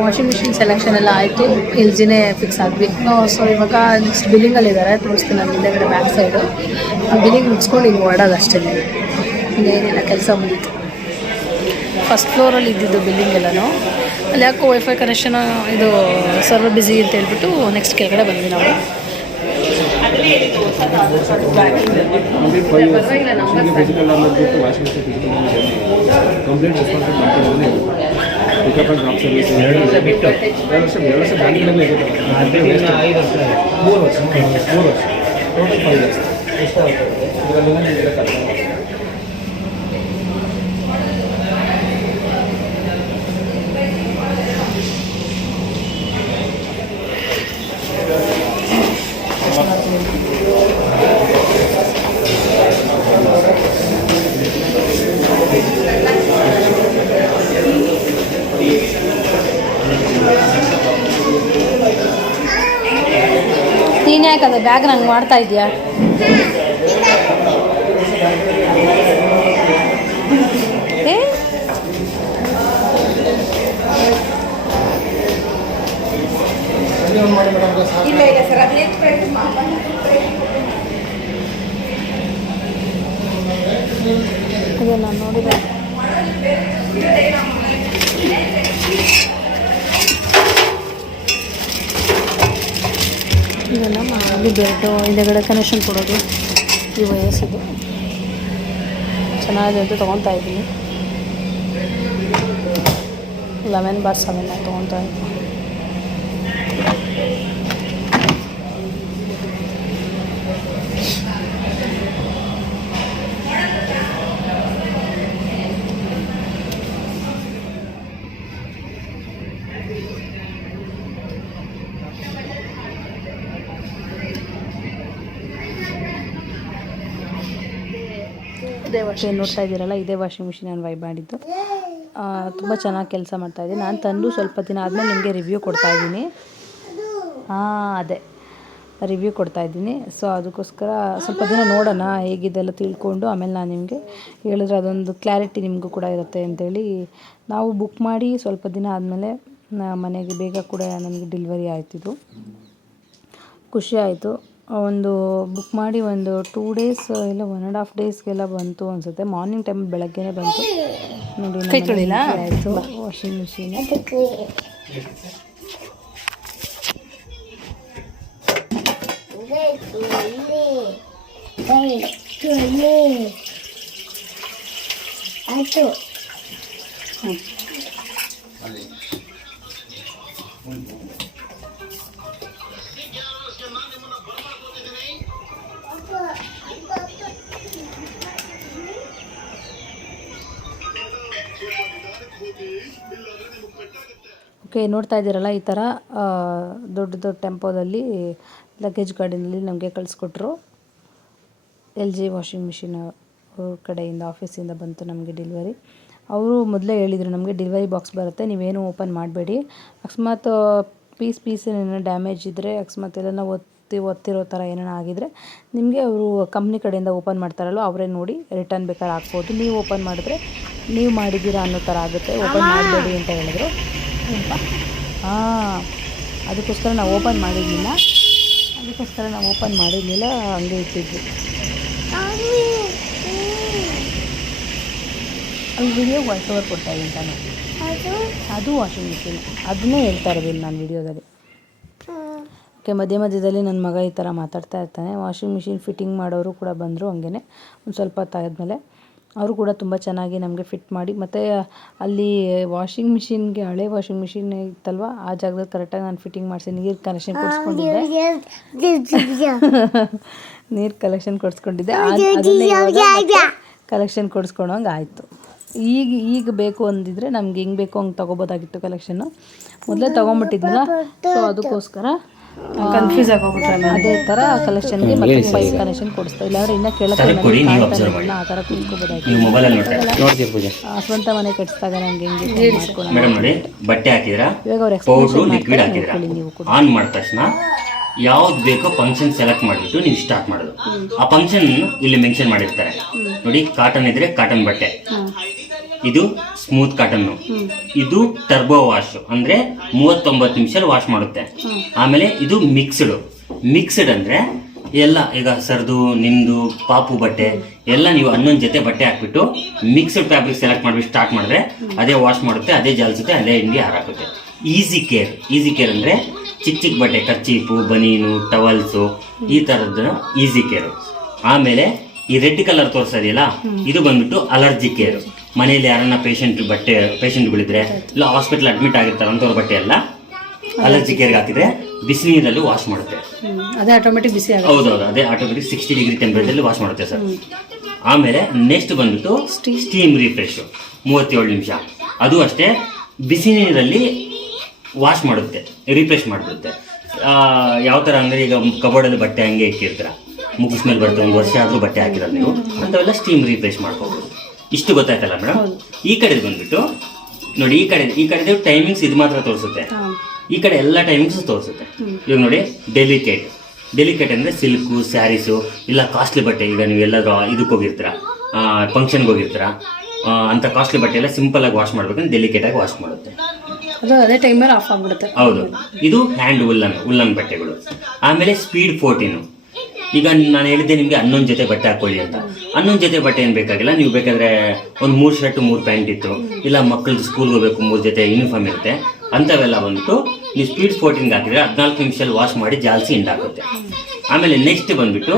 Washing machine selection ಎಲ್ಲ ಆಯಿತು. L ಜಿನೇ ಫಿಕ್ಸ್ ಆದ್ವಿ. ಸೊ ಇವಾಗ ನೆಕ್ಸ್ಟ್ ಬಿಲ್ಲಿಂಗಲ್ಲಿ ಇದ್ದಾರೆ ತೋರಿಸ್ತೀನಿ ನಾನು ಹಿಂದೆಗಡೆ ಬ್ಯಾಕ್ ಸೈಡು ಬಿಲ್ಲಿಂಗ್ ಮುಗಿಸ್ಕೊಂಡು ಹಿಂಗೆ ಹೊರಡೋದು ಅಷ್ಟೇ ಇನ್ನೇನಿಲ್ಲ ಕೆಲಸ ಮುಗಿತು. ಫಸ್ಟ್ ಫ್ಲೋರಲ್ಲಿ ಇದ್ದಿದ್ದು ಬಿಲ್ಲಿಂಗ್ ಎಲ್ಲನೂ. ಅಲ್ಲಿ ಯಾಕೋ ವೈಫೈ ಕನೆಕ್ಷನ್ ಇದು ಸರ್ವರ್ ಬ್ಯುಸಿ ಅಂತ ಹೇಳ್ಬಿಟ್ಟು ನೆಕ್ಸ್ಟ್ ಕೆಳಗಡೆ ಬಂದ್ವಿ ನಾವು. Complete pickup and drop service ಎರಡು ವರ್ಷ ಬಿಟ್ಟು ಎರಡು ವರ್ಷ ಮೂರು ವರ್ಷ ಮೂರು ವರ್ಷ ಟೋಟಲ್ ಫೈವ್ ಇಯರ್ಸ್ ಇದರಲ್ಲೆಲ್ಲ ನಿಮಗೆ ಕಲ್ಪನೆ ನೀನು ಯಾಕೆ ಅದು ಬ್ಯಾಗ್ ನಂಗೆ ಮಾಡ್ತಾ ಇದೆಯಾ ಏ ಇಲ್ಲ ಇಲ್ಲ ಸರ್ ಹದಿನೈದು ಪ್ರೈಸ್ ಅದೇ ನಾನು ನೋಡಿದೆ ಬೆಲ್ಟು ಹಿಂದೆಗಡೆ ಕನೆಕ್ಷನ್ ಕೊಡೋದು. ಈ ವಯಸ್ಸಿದು ಚೆನ್ನಾಗಿದೆ ಅಂತ ತೊಗೊತಾ ಇದ್ದೀನಿ ಲೆವೆನ್ ಬಾರ್ ಸೆವೆನ್ ತೊಗೊತಾ ಇದ್ದೀನಿ ಇದೇ ವಾಷಿಂಗ್ ನೋಡ್ತಾ ಇದ್ದೀರಲ್ಲ, ಇದೇ ವಾಷಿಂಗ್ ಮಿಷಿನ್ ನಾನು ವೈ ಮಾಡಿದ್ದು. ತುಂಬ ಚೆನ್ನಾಗಿ ಕೆಲಸ ಮಾಡ್ತಾಯಿದ್ದೀನಿ ನಾನು ತಂದು ಸ್ವಲ್ಪ ದಿನ ಆದಮೇಲೆ ನಿಮಗೆ ರಿವ್ಯೂ ಕೊಡ್ತಾ ಇದ್ದೀನಿ. ಹಾಂ, ಅದೇ. ರಿವ್ಯೂ ಕೊಡ್ತಾ ಇದ್ದೀನಿ. ಸೊ ಅದಕ್ಕೋಸ್ಕರ ಸ್ವಲ್ಪ ದಿನ ನೋಡೋಣ ಹೇಗಿದೆಲ್ಲ ತಿಳ್ಕೊಂಡು ಆಮೇಲೆ ನಾನು ನಿಮಗೆ ಹೇಳಿದ್ರೆ ಅದೊಂದು ಕ್ಲಾರಿಟಿ ನಿಮಗೂ ಕೂಡ ಇರುತ್ತೆ ಅಂತೇಳಿ ನಾವು ಬುಕ್ ಮಾಡಿ ಸ್ವಲ್ಪ ದಿನ ಆದಮೇಲೆ ಮನೆಗೆ ಬೇಗ ಕೂಡ ನನಗೆ ಡೆಲಿವರಿ ಆಯ್ತಿದ್ದು ಖುಷಿ ಆಯಿತು. ಒಂದು ಬುಕ್ ಮಾಡಿ ಒಂದು ಟೂ ಡೇಸ್ ಇಲ್ಲ ಒನ್ ಆ್ಯಂಡ್ ಹಾಫ್ ಡೇಸ್ಗೆಲ್ಲ ಬಂತು ಅನಿಸುತ್ತೆ. ಮಾರ್ನಿಂಗ್ ಟೈಮ್ ಬೆಳಗ್ಗೆನೇ ಬಂತು. ನೋಡಿ ಆಯಿತು. ವಾಷಿಂಗ್ ಮಿಷಿನ್ ಆಯ್ತು. ಓಕೆ ನೋಡ್ತಾ ಇದ್ದೀರಲ್ಲ ಈ ಥರ ದೊಡ್ಡ ದೊಡ್ಡ ಟೆಂಪೋದಲ್ಲಿ ಲಗೇಜ್ ಗಾಡಿನಲ್ಲಿ ನಮಗೆ ಕಳಿಸ್ಕೊಟ್ರು. ಎಲ್ ಜಿ ವಾಷಿಂಗ್ ಮಿಷಿನ್ ಅವ್ರ ಕಡೆಯಿಂದ ಆಫೀಸಿಂದ ಬಂತು ನಮಗೆ ಡೆಲಿವರಿ. ಅವರು ಮೊದಲೇ ಹೇಳಿದರು ನಮಗೆ ಡೆಲಿವರಿ ಬಾಕ್ಸ್ ಬರುತ್ತೆ ನೀವೇನು ಓಪನ್ ಮಾಡಬೇಡಿ. ಅಕಸ್ಮಾತ್ ಪೀಸ್ ಪೀಸ್ ಏನೇನೋ ಡ್ಯಾಮೇಜ್ ಇದ್ದರೆ ಅಕಸ್ಮಾತ್ ಎಲ್ಲ ಒತ್ತಿ ಒತ್ತಿರೋ ಥರ ಏನೇನೋ ಆಗಿದ್ರೆ ನಿಮಗೆ ಅವರು ಕಂಪ್ನಿ ಕಡೆಯಿಂದ ಓಪನ್ ಮಾಡ್ತಾರಲ್ಲ ಅವರೇ ನೋಡಿ ರಿಟರ್ನ್ ಬೇಕಾದ್ರೆ ಹಾಕ್ಬೋದು. ನೀವು ಓಪನ್ ಮಾಡಿದ್ರೆ ನೀವು ಮಾಡಿದ್ದೀರಾ ಅನ್ನೋ ಥರ ಆಗುತ್ತೆ ಓಪನ್ ಮಾಡಬೇಡಿ ಅಂತ ಹೇಳಿದ್ರು. ಹಾಂ ಅದಕ್ಕೋಸ್ಕರ ನಾವು ಓಪನ್ ಮಾಡಿರಲಿಲ್ಲ ಅದಕ್ಕೋಸ್ಕರ ನಾವು ಓಪನ್ ಮಾಡಿರಲಿಲ್ಲ ಹಂಗೆ ಇಟ್ಟಿದ್ವಿ. ಅಲ್ಲಿ ವಿಡಿಯೋ ವಾಯ್ಸ್ ಓವರ್ ಕೊಡ್ತಾ ಇದ್ದೀನಿ ತಾನು ಅದು? ಅದು ವಾಷಿಂಗ್ ಮಿಷಿನ್ ಅದನ್ನೇ ಹೇಳ್ತಾ ಇರೋದಿಲ್ಲ ನಾನು ವಿಡಿಯೋದಲ್ಲಿ ಓಕೆ ಮಧ್ಯ ಮಧ್ಯದಲ್ಲಿ ನನ್ನ ಮಗ ಈ ಥರ ಮಾತಾಡ್ತಾ ಇರ್ತಾನೆ. ವಾಷಿಂಗ್ ಮಿಷಿನ್ ಫಿಟ್ಟಿಂಗ್ ಮಾಡೋರು ಕೂಡ ಬಂದರು ಹಂಗೆ ಒಂದು ಸ್ವಲ್ಪ ಹೊತ್ತಾದ್ಮೇಲೆ. ಅವರು ಕೂಡ ತುಂಬ ಚೆನ್ನಾಗಿ ನಮಗೆ ಫಿಟ್ ಮಾಡಿ ಮತ್ತು ಅಲ್ಲಿ ವಾಷಿಂಗ್ ಮಿಷಿನ್ಗೆ ಹಳೆ ವಾಷಿಂಗ್ ಮಿಷಿನ್ ಇತ್ತಲ್ವ ಆ ಜಾಗದಲ್ಲಿ ಕರೆಕ್ಟಾಗಿ ನಾನು ಫಿಟ್ಟಿಂಗ್ ಮಾಡಿಸಿ ನೀರು ಕನೆಕ್ಷನ್ ಕೊಡಿಸ್ಕೊಂಡಿದ್ದೆ. ನೀರು ಕಲೆಕ್ಷನ್ ಕೊಡಿಸ್ಕೊಂಡಿದ್ದೆ. ಕಲೆಕ್ಷನ್ ಕೊಡಿಸ್ಕೊಳಂಗೆ ಆಯಿತು. ಈಗ ಈಗ ಬೇಕು ಅಂದಿದ್ರೆ ನಮ್ಗೆ ಹೆಂಗೆ ಬೇಕು ಹಂಗೆ ತಗೋಬೋದಾಗಿತ್ತು ಕಲೆಕ್ಷನ್ನು ಮೊದಲೇ ತೊಗೊಂಬಿಟ್ಟಿದ್ನಲ್ಲ ಸೊ ಅದಕ್ಕೋಸ್ಕರ ಕನ್ಫ್ಯೂಸ್ ಆಗೋಗ್ಬಿಟ್ರೆ ಅದೇ ಥರ ಕಲೆಕ್ಷನ್ಗೆ ಮತ್ತೆ ಪೈಪ್ ಕನೆಕ್ಷನ್ ಕೊಡಿಸ್ತಾ ಇಲ್ಲಾಂದ್ರೆ ಇನ್ನೂ ಸರ್ ಕೊಡಿ ನೀವು ಕೇಳಕ್ಕೆ ಆ ಥರ ಕುತ್ಕೋಬೋದಾಗಿತ್ತು ಸ್ವಂತ ಮನೆ ಕಟ್ಸಿದಾಗ ನಂಗೆ ಹೆಂಗೆ ಮೇಡಮ್ ನೋಡಿ ಬಟ್ಟೆ ಹಾಕಿದ್ರಾ ಇವಾಗ ಅವ್ರು ಪೌಡ್ರು ಲಿಕ್ವಿಡ್ ಹಾಕಿದ್ರಾ ಆನ್ ಮಾಡಿದ ತಕ್ಷಣ ಯಾವ್ದು ಬೇಕೋ ಫಂಕ್ಷನ್ ಸೆಲೆಕ್ಟ್ ಮಾಡಿಬಿಟ್ಟು ನೀವು ಸ್ಟಾರ್ಟ್ ಮಾಡೋದು. ಆ ಫಂಕ್ಷನ್ ಇಲ್ಲಿ ಮೆನ್ಷನ್ ಮಾಡಿರ್ತಾರೆ. ನೋಡಿ ಕಾಟನ್ ಇದ್ರೆ ಕಾಟನ್ ಬಟ್ಟೆ. ಇದು ಸ್ಮೂತ್ ಕಾಟನ್ ಇದು ಟರ್ಬೋ ವಾಶ್ ಅಂದ್ರೆ ಮೂವತ್ತೊಂಬತ್ತು ನಿಮಿಷ ವಾಶ್ ಮಾಡುತ್ತೆ. ಆಮೇಲೆ ಇದು ಮಿಕ್ಸ್ಡ್ ಮಿಕ್ಸ್ಡ್ ಅಂದ್ರೆ ಎಲ್ಲ, ಈಗ ಸರ್ದು, ನಿಮ್ದು, ಪಾಪು ಬಟ್ಟೆ, ಎಲ್ಲ ನೀವು ಹನ್ನೊಂದು ಜೊತೆ ಬಟ್ಟೆ ಹಾಕ್ಬಿಟ್ಟು ಮಿಕ್ಸ್ಡ್ ಫ್ಯಾಬ್ರಿಕ್ ಸೆಲೆಕ್ಟ್ ಮಾಡ್ಬಿಟ್ಟು ಸ್ಟಾರ್ಟ್ ಮಾಡಿದ್ರೆ ಅದೇ ವಾಶ್ ಮಾಡುತ್ತೆ, ಅದೇ ಜಾಲಿಸುತ್ತೆ, ಅದೇ ಹಿಂಡಿ ಹಾರಾಕುತ್ತೆ. ಈಸಿ ಕೇರ್ ಈಸಿ ಕೇರ್ ಅಂದ್ರೆ ಚಿಕ್ಕ ಚಿಕ್ಕ ಬಟ್ಟೆ ಕರ್ಚೀಪು ಬನೀನು ಟವಲ್ಸು ಈ ಥರದ್ದು ಈಸಿ ಕೇರು ಆಮೇಲೆ ಈ ರೆಡ್ ಕಲರ್ ತೋರಿಸೋದಿಲ್ಲ ಇದು ಬಂದ್ಬಿಟ್ಟು ಅಲರ್ಜಿ ಕೇರ್ ಮನೆಯಲ್ಲಿ ಯಾರನ್ನ ಪೇಷಂಟ್ ಬಟ್ಟೆ ಪೇಷಂಟ್ಗಳಿದ್ರೆ ಇಲ್ಲ ಹಾಸ್ಪಿಟಲ್ ಅಡ್ಮಿಟ್ ಆಗಿರ್ತಾರೆ ಅಂಥವ್ರ ಬಟ್ಟೆ ಎಲ್ಲ ಅಲರ್ಜಿ ಕೇರ್ಗೆ ಹಾಕಿದ್ರೆ ಬಿಸಿ ನೀರಲ್ಲಿ ವಾಶ್ ಮಾಡುತ್ತೆ. ಅದೇ ಆಟೋಮೆಟಿಕ್ ಬಿಸಿ ಹೌದೌದು ಅದೇ automatic sixty degree temperature wash ಮಾಡುತ್ತೆ ಸರ್. ಆಮೇಲೆ ನೆಕ್ಸ್ಟ್ ಬಂದ್ಬಿಟ್ಟು ಸ್ಟೀಮ್ ರಿಫ್ರೆಶ್ ಮೂವತ್ತೇಳು ನಿಮಿಷ. ಅದು ಅಷ್ಟೇ ಬಿಸಿ ನೀರಲ್ಲಿ ವಾಶ್ ಮಾಡುತ್ತೆ ರಿಫ್ರೆಶ್ ಮಾಡಿಬಿಡುತ್ತೆ. ಯಾವ ಥರ ಅಂದರೆ ಈಗ ಕಬೋರ್ಡಲ್ಲಿ ಬಟ್ಟೆ ಹಂಗೆ ಇಟ್ಟಿರ್ತೀರ ಮುಗಿಸ್ ಮೇಲೆ ಬರುತ್ತೆ ಒಂದು ವರ್ಷ ಆದರೂ ಬಟ್ಟೆ ಹಾಕಿರೋದು ನೀವು ಅಂಥವೆಲ್ಲ ಸ್ಟೀಮ್ ರಿಫ್ರೆಶ್ ಮಾಡ್ಕೋಬೋದು. ಇಷ್ಟು ಗೊತ್ತಾಯ್ತಲ್ಲ ಮೇಡಮ್? ಈ ಕಡೆ ಬಂದ್ಬಿಟ್ಟು ನೋಡಿ ಈ ಕಡೆ ಈ ಕಡೆ ಟೈಮಿಂಗ್ಸ್ ಇದು ಮಾತ್ರ ತೋರಿಸುತ್ತೆ. ಈ ಕಡೆ ಎಲ್ಲ ಟೈಮಿಂಗ್ಸ್ ತೋರಿಸುತ್ತೆ. ಇವಾಗ ನೋಡಿ ಡೆಲಿಕೇಟ್ ಡೆಲಿಕೇಟ್ ಅಂದರೆ ಸಿಲ್ಕು ಸ್ಯಾರೀಸು ಇಲ್ಲ ಕಾಸ್ಟ್ಲಿ ಬಟ್ಟೆ ಈಗ ನೀವು ಎಲ್ಲಾದ್ರೂ ಇದಕ್ಕೆ ಹೋಗಿರ್ತೀರ? ಫಂಕ್ಷನ್ಗೆ ಹೋಗಿರ್ತೀರ? ಅಂತ ಕಾಸ್ಟ್ಲಿ ಬಟ್ಟೆ ಎಲ್ಲ ಸಿಂಪಲ್ ಆಗಿ ವಾಶ್ ಮಾಡ್ಬೇಕಂದ್ರೆ ಡೆಲಿಕೇಟ್ ಆಗಿ ವಾಶ್ ಮಾಡುತ್ತೆ. ಅದು ಅದೇ ಟೈಮಲ್ಲಿ ಆಫ್ ಆಗ್ಬಿಡುತ್ತೆ. ಹೌದು. ಇದು ಹ್ಯಾಂಡ್ ಉಲ್ಲನ್ ಉಲ್ಲನ್ ಬಟ್ಟೆಗಳು. ಆಮೇಲೆ ಸ್ಪೀಡ್ ಫೋರ್ಟೀನು ಈಗ ನಾನು ಹೇಳಿದ್ದೆ ನಿಮಗೆ ಹನ್ನೊಂದು ಜೊತೆ ಬಟ್ಟೆ ಹಾಕೊಳ್ಳಿ ಅಂತ. ಹನ್ನೊಂದು ಜೊತೆ ಬಟ್ಟೆ ಏನು ಬೇಕಾಗಿಲ್ಲ? ನೀವು ಬೇಕಾದರೆ ಒಂದು ಮೂರು ಶರ್ಟ್ ಮೂರು ಪ್ಯಾಂಟ್ ಇತ್ತು. ಇಲ್ಲ ಮಕ್ಕಳದ್ದು ಸ್ಕೂಲ್ಗೆ ಹೋಗ್ಬೇಕು ಮೂರು ಜೊತೆ ಯೂನಿಫಾರ್ಮ್ ಇರುತ್ತೆ. ಅಂಥವೆಲ್ಲ ಬಂದುಬಿಟ್ಟು ನೀವು ಸ್ಪೀಡ್ ಫೋರ್ಟೀನ್ಗೆ ಹಾಕಿದರೆ ಹದಿನಾಲ್ಕು ನಿಮಿಷದಲ್ಲಿ ವಾಶ್ ಮಾಡಿ ಜಾಲ್ಸಿ ಹಿಂಡಾಗುತ್ತೆ ಆಮೇಲೆ ನೆಕ್ಸ್ಟ್ ಬಂದ್ಬಿಟ್ಟು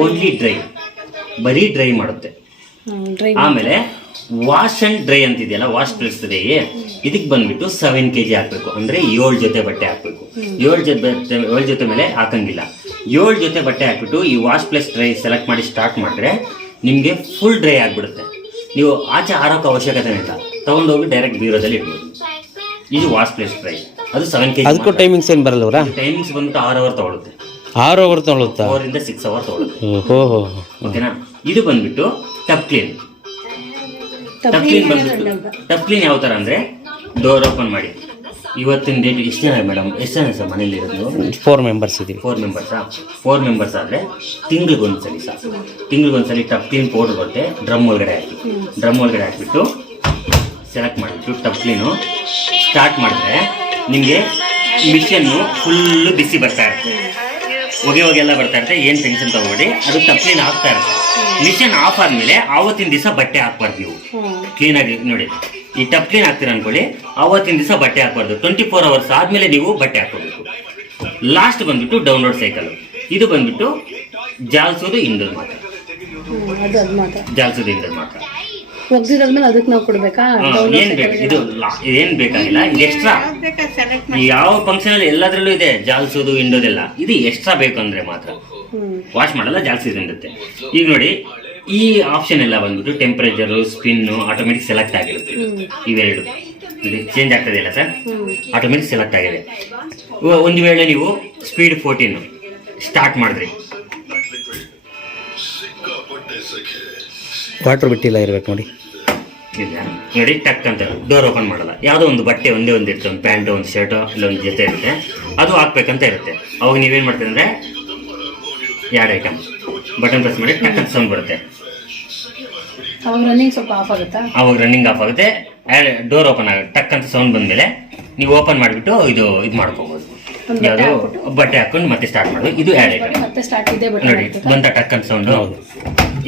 ಓನ್ಲಿ ಡ್ರೈ ಬರೀ ಡ್ರೈ ಮಾಡುತ್ತೆ. ಆಮೇಲೆ ವಾಶ್ ಅಂಡ್ ಡ್ರೈ ಅಂತಿದೆಯಲ್ಲ ವಾಶ್ ಪ್ಲಸ್ ಡ್ರೈ ಇದಕ್ಕೆ ಬಂದ್ಬಿಟ್ಟು ಸೆವೆನ್ ಕೆ ಜಿ ಹಾಕಬೇಕು. ಅಂದರೆ ಏಳು ಜೊತೆ ಬಟ್ಟೆ ಹಾಕಬೇಕು. ಏಳು ಜೊತೆ ಬಟ್ಟೆ ಏಳು ಜೊತೆ ಮೇಲೆ ಹಾಕಂಗಿಲ್ಲ. ಏಳು ಜೊತೆ ಬಟ್ಟೆ ಹಾಕ್ಬಿಟ್ಟು ಈ ವಾಶ್ ಪ್ಲಸ್ ಡ್ರೈ ಸೆಲೆಕ್ಟ್ ಮಾಡಿ ಸ್ಟಾರ್ಟ್ ಮಾಡಿದ್ರೆ ನಿಮಗೆ ಫುಲ್ ಡ್ರೈ ಆಗಿಬಿಡುತ್ತೆ. ನೀವು ಆಚೆ ಆರೋಕ್ಕೆ ಅವಶ್ಯಕತೆ ಇಲ್ಲ. ತೊಗೊಂಡೋಗಿ ಡೈರೆಕ್ಟ್ ಬೀರೋದಲ್ಲಿ ಇಡ್ಬೋದು. ಇದು ವಾಶ್ ಪ್ಲೇಸ್ ಡ್ರೈ ಅದು ಸೆವೆನ್ ಕೆ ಅದಕ್ಕೂ ಟೈಮಿಂಗ್ಸ್ ಏನು ಬರಲ್ಲ ಟೈಮಿಂಗ್ಸ್ ಬಂದ್ಬಿಟ್ಟು ಆರು ಅವರ್ ತೊಗೊಳುತ್ತೆ. ಆರು ಅವರ್ ತೊಗೊಳುತ್ತೆ? ಅವರಿಂದ ಸಿಕ್ಸ್ ಅವರ್ ತೊಗೊಳುತ್ತೆ. ಹೋ ಹೋ ಓಕೆನಾ ಇದು ಬಂದ್ಬಿಟ್ಟು ಟಪ್ ಕ್ಲೀನ್ ಟಪ್ ಕ್ಲೀನ್ ಬಂದ್ಬಿಟ್ಟು ಟಪ್ ಕ್ಲೀನ್ ಯಾವ ಥರ ಅಂದರೆ ಡೋರ್ ಓಪನ್ ಮಾಡಿ. ಇವತ್ತಿನ ಡೇಟ್ ಎಷ್ಟು ಜನ ಮೇಡಮ್ ಎಷ್ಟು ಜನ ಸರ್ ಮನೇಲಿ ಇರೋದು ಫೋರ್ ಮೆಂಬರ್ಸ್ ಇದೀವಿ. ಫೋರ್ ಮೆಂಬರ್ಸಾ ಫೋರ್ ಮೆಂಬರ್ಸ್ ಆದರೆ ತಿಂಗಳಿಗೊಂದ್ಸಲಿ ಸಾಕು ತಿಂಗಳಿಗೊಂದ್ಸಲಿ ಟಪ್ ಕ್ಲೀನ್ ಪೌಡ್ರ್ ಬರುತ್ತೆ ಡ್ರಮ್ ಒಳಗಡೆ ಹಾಕಿ. ಡ್ರಮ್ ಒಳಗಡೆ ಹಾಕಿಬಿಟ್ಟು ಸೆಲೆಕ್ಟ್ ಮಾಡಿಬಿಟ್ಟು ಟಪ್ ಕ್ಲೀನು ಸ್ಟಾರ್ಟ್ ಮಾಡಿದ್ರೆ ನಿಮಗೆ ಮಿಷನ್ನು ಫುಲ್ಲು ಬಿಸಿ ಬರ್ತಾ ಇರುತ್ತೆ. ಹೊಗೆ ಹೊಗೆ ಎಲ್ಲ ಬರ್ತಾ ಇರುತ್ತೆ ಏನು ಟೆನ್ಷನ್ ತೊಗೊಬೇಡಿ. ಅದು ಟಪ್ ಕ್ಲೀನ್ ಆಗ್ತಾ ಇರುತ್ತೆ. ಮಿಷನ್ ಆಫ್ ಆದಮೇಲೆ ಆವತ್ತಿನ ದಿವಸ ಬಟ್ಟೆ ಹಾಕ್ಬಾರ್ದು ನೀವು. ಕ್ಲೀನಾಗಿ ನೋಡಿ. ಈ ಟಪ್ ಕ್ಲೀನ್ ಹಾಕ್ತೀರ ಅನ್ಕೊಳ್ಳಿ. ಅವತ್ತಿನ ದಿವಸ ಬಟ್ಟೆ ಹಾಕ್ಬಾರ್ದು. ಟ್ವೆಂಟಿ ಫೋರ್ ಅವರ್ಸ್ ಆದಮೇಲೆ ನೀವು ಬಟ್ಟೆ ಹಾಕೋಬೇಕು ಲಾಸ್ಟ್ ಬಂದ್ಬಿಟ್ಟು ಡೌನ್ಲೋಡ್ ಸೈಕಲ್ ಇದು ಬಂದ್ಬಿಟ್ಟು ಜಾಲ್ಸೋದು ಇಂಡೋರ್ ಮಾತ್ರ. ಜಾಲ್ಸೋದು ಹಿಂದೋದು ಮಾತ್ರ. ಒಗ್ದಿರೋದ್ಮೇಲೆ ಅದಕ್ಕೆ ನಾವು ಕೊಡ್ಬೇಕಾ? ಹಾ, ಏನ್ ಬೇಕು? ಇದು ಏನ್ ಬೇಕಾಗಿಲ್ಲ? ಇದು ಎಕ್ಸ್ಟ್ರಾ ಯಾವ ಫಂಕ್ಷನ್ ಅಲ್ಲಿ ಎಲ್ಲದ್ರಲ್ಲೂ ಇದೆ ಜಾಲ್ಸೋದು ಇಂಡೋದೆಲ್ಲ ಇದು ಎಕ್ಸ್ಟ್ರಾ ಬೇಕು ಅಂದ್ರೆ ಮಾತ್ರ. ವಾಶ್ ಮಾಡಲ್ಲ ಹಿಂಡುತ್ತೆ ಈಗ ನೋಡಿ ಈ ಆಪ್ಷನ್ ಎಲ್ಲ ಬಂದ್ಬಿಟ್ಟು ಟೆಂಪರೇಚರ್ ಸ್ಪಿನ್ ಆಟೋಮೆಟಿಕ್ ಸೆಲೆಕ್ಟ್ ಆಗಿರುತ್ತೆ ಇವೆರಡು. ಚೇಂಜ್ ಚೇಂಜ್ ಆಗ್ತದೆಯಲ್ಲ ಸರ್? ಆಟೋಮೆಟಿಕ್ ಸೆಲೆಕ್ಟ್ ಆಗಿದೆ. ಒಂದು ವೇಳೆ ನೀವು ಸ್ಪೀಡ್ ಫೋರ್ಟೀನ್ ಸ್ಟಾರ್ಟ್ ಮಾಡಿದ್ರಿ. ವಾಟರ್ ಬಿಟ್ಟಿಲ್ಲ ಇರ್ಬೇಕು ನೋಡಿ. ಇಲ್ಲ. ನೋಡಿ ಟಕ್ ಅಂತ. ಡೋರ್ ಓಪನ್ ಮಾಡಲ್ಲ. ಯಾವುದೋ ಒಂದು ಬಟ್ಟೆ ಒಂದೇ ಒಂದು ಇರುತ್ತೆ. ಒಂದು ಪ್ಯಾಂಟ್ ಒಂದು ಶರ್ಟ್ ಇಲ್ಲ ಒಂದು ಜೊತೆ ಇರುತ್ತೆ. ಅದು ಹಾಕ್ಬೇಕಂತ ಇರುತ್ತೆ. ಅವಾಗ ನೀವೇನು ಮಾಡ್ತೀರಂದ್ರೆ ಅಂದರೆ ಎರಡು ಐಟಮ್ ಬಟನ್ ಪ್ರೆಸ್ ಮಾಡಿ ಟಕ್ ಅಂತ ಸೌಂಡ್ ಬರುತ್ತೆ. ಅವಾಗ ರನ್ನಿಂಗ್ ಸ್ವಲ್ಪ ಆಫ್ ಆಗುತ್ತಾ? ಅವಾಗ ರನ್ನಿಂಗ್ ಆಫ್ ಆಗುತ್ತೆ. ಡೋರ್ ಓಪನ್ ಆಗುತ್ತೆ ಟಕ್ ಅಂತ ಸೌಂಡ್ ಬಂದಮೇಲೆ ನೀವು ಓಪನ್ ಮಾಡಿಬಿಟ್ಟು ಇದು ಇದು ಮಾಡ್ಕೋಬೋದು. ಬಟ್ಟೆ ಯಾವುದು? ಹಾಕ್ಬಿಟ್ಟು? ಬಟ್ಟೆ ಹಾಕೊಂಡು ಮತ್ತೆ ಸ್ಟಾರ್ಟ್ ಮಾಡೋದು. ಇದು ಆ್ಯಡ್ ಐಟಮ್ ಮತ್ತೆ ಸ್ಟಾರ್ಟ್ ಇದೆ ಬಟ್ ನೋಡಿ ಬಂದ ಟಕ್ ಅಂತ ಸೌಂಡ್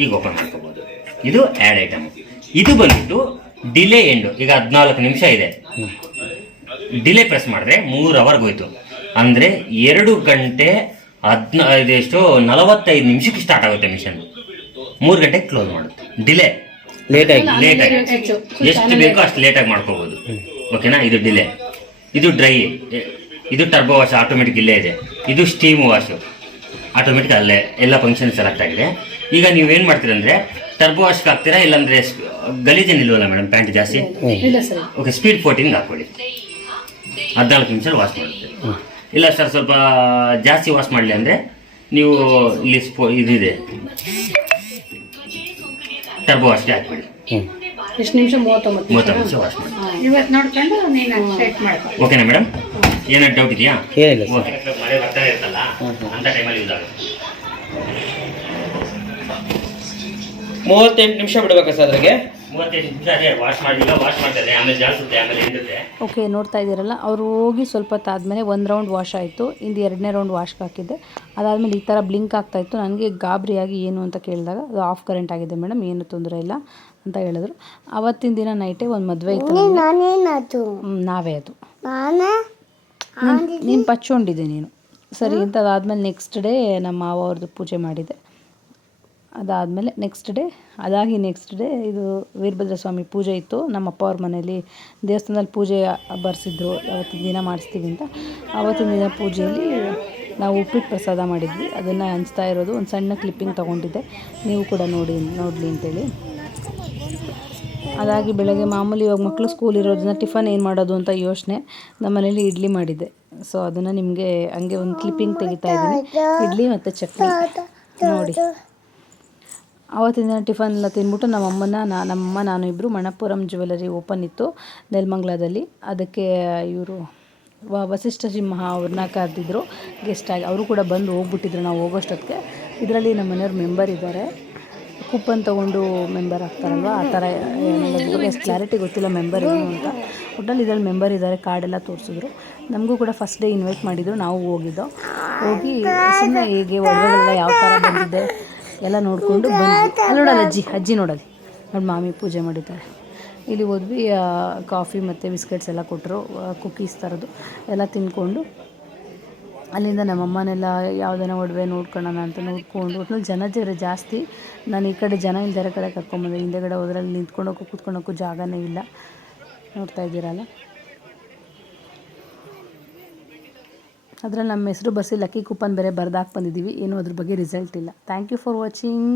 ಈಗ ಓಪನ್ ಮಾಡ್ಕೋಬಹುದು ಇದು ಆ್ಯಡ್ ಐಟಮ್ ಇದು ಬಂದ್ಬಿಟ್ಟು ಡಿಲೇ ಎಂಡು ಈಗ ಹದಿನಾಲ್ಕು ನಿಮಿಷ ಇದೆ. ಡಿಲೇ ಪ್ರೆಸ್ ಮಾಡಿದ್ರೆ ಮೂರು ಅವರ್ಗೆ ಹೋಯ್ತು. ಅಂದ್ರೆ ಎರಡು ಗಂಟೆ ಹದಿನೈದು ಎಷ್ಟು ನಲವತ್ತೈದು ನಿಮಿಷಕ್ಕೆ ಸ್ಟಾರ್ಟ್ ಆಗುತ್ತೆ ಮಿಷನ್ ಮೂರು ಗಂಟೆಗೆ ಕ್ಲೋಸ್ ಮಾಡುತ್ತೆ. ಡಿಲೇ ಲೇಟ್ ಆಗಿ ಲೇಟ್ ಆಗಿ. ಎಷ್ಟು ಬೇಕೋ ಅಷ್ಟು ಲೇಟಾಗಿ ಮಾಡ್ಕೋಬಹುದು ಓಕೆನಾ ಇದು ಡಿಲೇ ಇದು ಡ್ರೈ ಇದು ಟರ್ಬೋ ವಾಶ್ ಆಟೋಮೆಟಿಕ್ ಇಲ್ಲೇ ಇದೆ. ಇದು ಸ್ಟೀಮ್ ವಾಶ್ ಆಟೋಮೆಟಿಕ್ ಅಲ್ಲೇ. ಎಲ್ಲ ಫಂಕ್ಷನ್ ಸೆಲೆಕ್ಟ್ ಆಗಿದೆ. ಈಗ ನೀವೇನು ಮಾಡ್ತೀರಾ ಅಂದರೆ ಟರ್ಬೋ ವಾಶ್ಗೆ ಹಾಕ್ತೀರಾ? ಇಲ್ಲಾಂದರೆ ಗಲೀಜೇನು ಇಲ್ವಲ್ಲ ಮೇಡಮ್ ಪ್ಯಾಂಟ್ ಜಾಸ್ತಿ? ಇಲ್ಲ ಸರಿ ಓಕೆ ಸ್ಪೀಡ್ ಫೋರ್ಟಿಂಗ್ ಹಾಕ್ಕೊಳ್ಳಿ. ಹದಿನಾಲ್ಕು ನಿಮಿಷ ವಾಶ್ ಮಾಡುತ್ತೆ. ಇಲ್ಲ ಸರ್ ಸ್ವಲ್ಪ ಜಾಸ್ತಿ ವಾಶ್ ಮಾಡಲಿ ಅಂದರೆ ನೀವು ಇಲ್ಲಿ ಸ್ಪೋ ಇದಿದೆ ಟರ್ಬೋ ವಾಶ್ಗೆ ಹಾಕ್ಬಿಡಿ ಹ್ಞೂ ಎಷ್ಟು ನಿಮಿಷ? ಮೂವತ್ತೊಂಬತ್ತು ಮೂವತ್ತು ನಿಮಿಷ ವಾಶ್ ಮಾಡಿ ಇವತ್ತು ನೋಡ್ಕೊಂಡು ನೀನು ಸೆಟ್ ಮಾಡ್ಕೊ ಓಕೆನಾ ಮೇಡಮ್ ಏನಾದ್ರು ಡೌಟ್ ಇದೆಯಾ? ಏನಿಲ್ಲ ಸರ್ ಓಕೆ ಮಳೆ ಬರ್ತಾ ಇರ್ತಲ್ಲ ಅಂತ ಟೈಮಲ್ಲಿ ಯೂಸ್ ಆಗುತ್ತೆ. ಮೂವತ್ತೆಂಟು ನಿಮಿಷ ಬಿಡ್ಬೇಕಾ ಸರ್ ಅದ್ರಾಗೆ? ವಾಶ್ ವಾಶ್ ಓಕೆ ನೋಡ್ತಾ ಇದ್ದೀರಲ್ಲ ಅವರು ಹೋಗಿ ಸ್ವಲ್ಪ ಹೊತ್ತಾದಮೇಲೆ ಒಂದು ರೌಂಡ್ ವಾಶ್ ಆಯಿತು. ಇಂದು ಎರಡನೇ ರೌಂಡ್ ವಾಶ್ಗೆ ಹಾಕಿದ್ದೆ. ಅದಾದಮೇಲೆ ಈ ಥರ ಬ್ಲಿಂಕ್ ಆಗ್ತಾಯಿತ್ತು ನನಗೆ ಗಾಬರಿಯಾಗಿ ಏನು ಅಂತ ಕೇಳಿದಾಗ ಅದು ಆಫ್ ಕರೆಂಟ್ ಆಗಿದೆ ಮೇಡಮ್ ಏನು ತೊಂದರೆ ಇಲ್ಲ ಅಂತ ಹೇಳಿದ್ರು. ಅವತ್ತಿನ ದಿನ ನೈಟೇ ಒಂದು ಮದುವೆ ಇತ್ತು ನಾವೇ ಅದು. ನಾನೇ? ನೀನು ಪಚ್ಕೊಂಡಿದ್ದೆ ನೀನು. ಸರಿ ಅಂತ ಅದಾದಮೇಲೆ ನೆಕ್ಸ್ಟ್ ಡೇ ನಮ್ಮ ಮಾವ ಅವ್ರದ್ದು ಪೂಜೆ ಮಾಡಿದೆ. ಅದಾದಮೇಲೆ ನೆಕ್ಸ್ಟ್ ಡೇ ಅದಾಗಿ ನೆಕ್ಸ್ಟ್ ಡೇ ಇದು ವೀರಭದ್ರ ಸ್ವಾಮಿ ಪೂಜೆ ಇತ್ತು. ನಮ್ಮ ಅಪ್ಪ ಅವ್ರ ಮನೇಲಿ ದೇವಸ್ಥಾನದಲ್ಲಿ ಪೂಜೆ ಬರೆಸಿದ್ರು. ಅವತ್ತಿನ ದಿನ ಮಾಡಿಸ್ತೀವಿ ಅಂತ. ಆವತ್ತಿನ ದಿನ ಪೂಜೆಯಲ್ಲಿ ನಾವು ಉಪ್ಪಿಟ್ಟು ಪ್ರಸಾದ ಮಾಡಿದ್ವಿ. ಅದನ್ನು ಹಂಚ್ತಾ ಇರೋದು. ಒಂದು ಸಣ್ಣ ಕ್ಲಿಪ್ಪಿಂಗ್ ತೊಗೊಂಡಿದ್ದೆ. ನೀವು ಕೂಡ ನೋಡಿ ನೋಡಲಿ ಅಂತೇಳಿ. ಅದಾಗಿ ಬೆಳಗ್ಗೆ ಮಾಮೂಲಿ ಇವಾಗ ಮಕ್ಕಳು ಸ್ಕೂಲ್ ಇರೋದನ್ನ ಟಿಫನ್ ಏನು ಮಾಡೋದು ಅಂತ ಯೋಚನೆ. ನಮ್ಮ ಮನೇಲಿ ಇಡ್ಲಿ ಮಾಡಿದ್ದೆ. ಸೊ ಅದನ್ನು ನಿಮಗೆ ಹಂಗೆ ಒಂದು ಕ್ಲಿಪ್ಪಿಂಗ್ ತೆಗಿತಾ ಇದ್ದೀನಿ. ಇಡ್ಲಿ ಮತ್ತು ಚಟ್ನಿ. ನೋಡಿ. ಆವತ್ತಿನ ದಿನ ಟಿಫನ್ ಎಲ್ಲ ತಿಂದ್ಬಿಟ್ಟು ನಮ್ಮಮ್ಮನ ನಾ ನಮ್ಮಮ್ಮ, ನಾನು ಇಬ್ಬರು ಮಣಪ್ಪುರಂ ಜ್ಯುವೆಲರಿ ಓಪನ್ ಇತ್ತು ನೆಲಮಂಗ್ಲದಲ್ಲಿ. ಅದಕ್ಕೆ ಇವರು ವಸಿಷ್ಠ ಸಿಂಹ ಅವ್ರನ್ನ ಕರೆದಿದ್ರು. ಗೆಸ್ಟಾಗಿ ಅವರು ಕೂಡ ಬಂದು ಹೋಗ್ಬಿಟ್ಟಿದ್ರು ನಾವು ಹೋಗೋಷ್ಟೊತ್ತಿಗೆ. ಇದರಲ್ಲಿ ನಮ್ಮ ಮನೆಯವ್ರ ಮೆಂಬರ್ ಇದ್ದಾರೆ. ಕೂಪನ್ ತೊಗೊಂಡು ಮೆಂಬರ್ ಆಗ್ತಾರಲ್ವ? ಆ ಥರ ಎಷ್ಟು ಕ್ಲಾರಿಟಿ ಗೊತ್ತಿಲ್ಲ ಮೆಂಬರ್ ಏನು ಅಂತ. ಒಟ್ಟಲ್ಲಿ ಇದರಲ್ಲಿ ಮೆಂಬರ್ ಇದ್ದಾರೆ, ಕಾರ್ಡೆಲ್ಲ ತೋರಿಸಿದ್ರು. ನಮಗೂ ಕೂಡ ಫಸ್ಟ್ ಡೇ ಇನ್ವೈಟ್ ಮಾಡಿದ್ರು. ನಾವು ಹೋಗಿದ್ದೋ. ಹೋಗಿ ಸುಮ್ಮನೆ ಹೇಗೆ ಒಡವೆಗಳೆಲ್ಲ ಯಾವ ಥರ ಬಂದಿದೆ? ಎಲ್ಲ ನೋಡಿಕೊಂಡು ಬಂದ್ವಿ ಅಲ್ಲಿ ನೋಡಲ್ಲ ಅಜ್ಜಿ ಅಜ್ಜಿ ನೋಡಲ್ಲಿ ನೋಡಿ ಮಾಮಿ ಪೂಜೆ ಮಾಡಿದ್ದಾರೆ. ಇಲ್ಲಿ ಹೋದ್ವಿ ಕಾಫಿ ಮತ್ತು ಬಿಸ್ಕೆಟ್ಸ್ ಎಲ್ಲ ಕೊಟ್ಟರು ಕುಕ್ಕೀಸ್ ಥರದ್ದು ಎಲ್ಲ ತಿಂದ್ಕೊಂಡು ಅಲ್ಲಿಂದ ನಮ್ಮಮ್ಮನೆಲ್ಲ ಯಾವುದನ್ನ ಒಡವೆ ನೋಡ್ಕೊಳ್ಳೋಣ ಅಂತ ನೋಡ್ಕೊಂಡು, ಒಟ್ನಲ್ಲಿ ಜನ ಜರ ಜಾಸ್ತಿ. ನಾನು ಈ ಕಡೆ ಜನ ಇಲ್ದಿರೋ ಕಡೆ ಕರ್ಕೊಂಬಂದೆ ಹಿಂದೆಗಡೆ ಹೋದ್ರಲ್ಲಿ ನಿಂತ್ಕೊಂಡೋಕ್ಕೂ ಕೂತ್ಕೊಳ್ಳೋಕ್ಕೂ ಜಾಗನೇ ಇಲ್ಲ. ನೋಡ್ತಾ ಇದ್ದೀರಲ್ಲ? ಅದ್ರಲ್ಲಿ ನಮ್ಮ ಹೆಸರು ಬರ್ಸಿ ಲಕ್ಕಿ ಕೂಪನ್ ಬೇರೆ ಬರೆದಾಕ್ ಬಂದಿದ್ದೀವಿ. ಏನೂ ಅದ್ರ ಬಗ್ಗೆ ರಿಸಲ್ಟ್ ಇಲ್ಲ. Thank you for watching